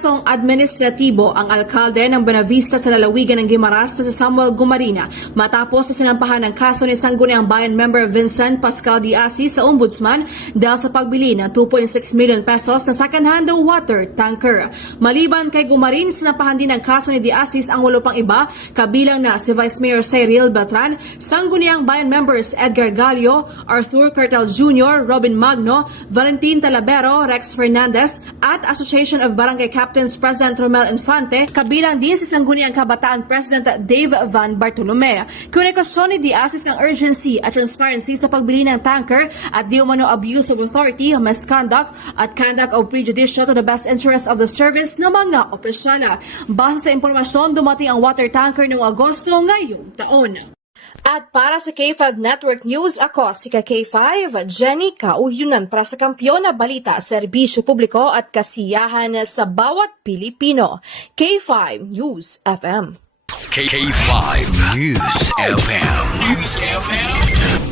kasong administratibo ang alkalde ng Buenavista sa lalawigan ng Guimaras na si Samuel Gumarina matapos na sinampahan ng kaso ni Sangguniang Bayan member Vincent Pascal D. Asis sa Ombudsman dahil sa pagbili ng 2.6 million pesos na second-hand water tanker. Maliban kay Gumarin, sinampahan din ng kaso ni D. Asis ang 8 pang iba, kabilang na si Vice Mayor Cyril Beltran, Sangguniang Bayan members Edgar Gallo, Arthur Cartel Jr., Robin Magno, Valentin Talavero, Rex Fernandez at Association of Barangay Captains President Romel Infante, kabilang din si Sangguniang Kabataan President Dave Van Bartolome. Kunekosyon ni D. Asis ang urgency at transparency sa pagbili ng tanker at di umano abuse of authority, misconduct at conduct of prejudicial to the best interest of the service ng mga opisyala. Base sa impormasyon, dumating ang water tanker noong Agosto ngayong taon. At para sa K5 Network News, ako si K5, Jenny Kauhyunan para sa Kampiyon na Balita, Serbisyo Publiko at Kasiyahan sa Bawat Pilipino. K5 News FM. K5 News FM. News FM.